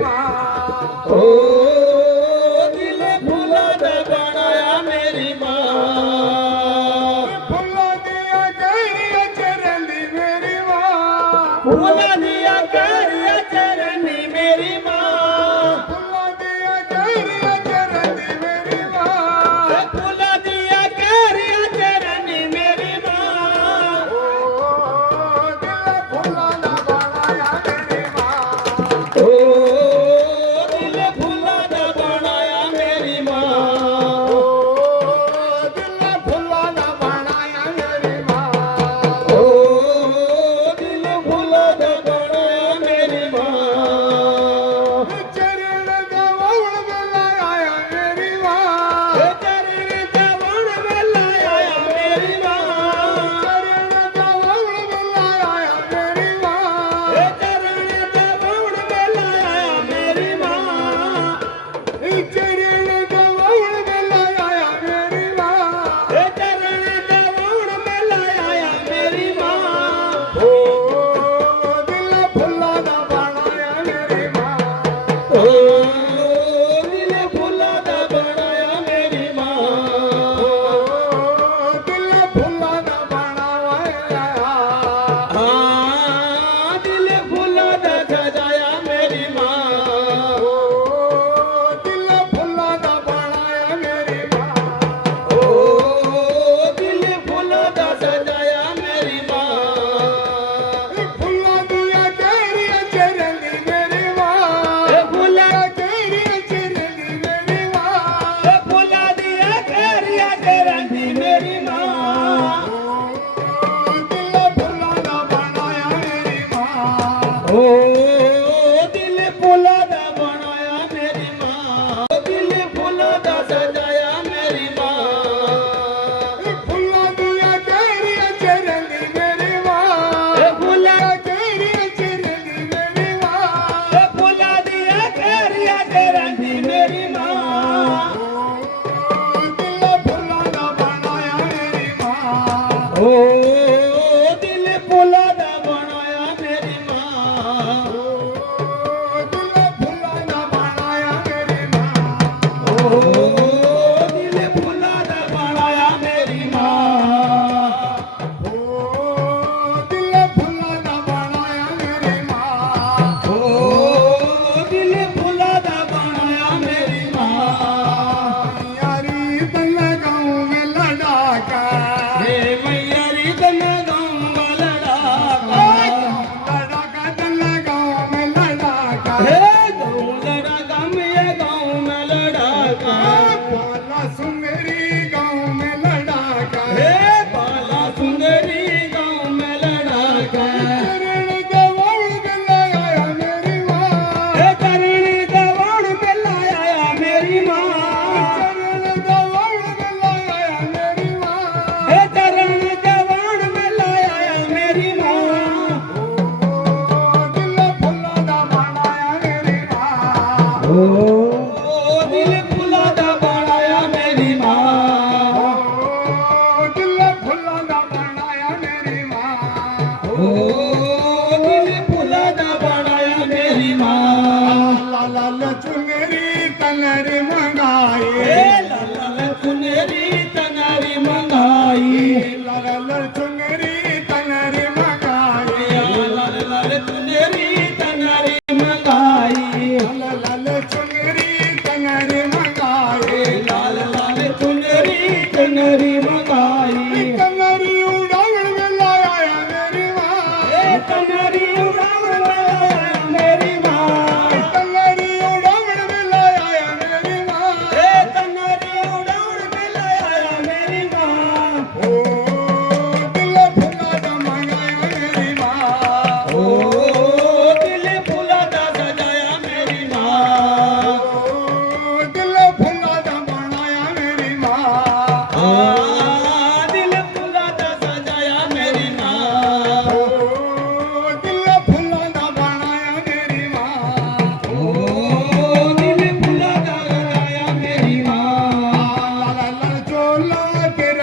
वा हो हो बणायाेरिवर मेर भुलंद चाही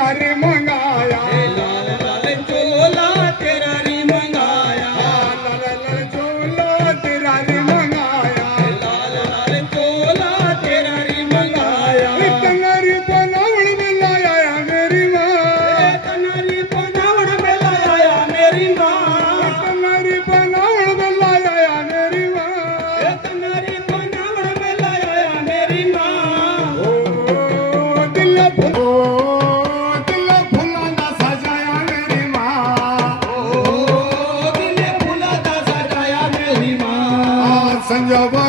மாறி மண் Sanjava.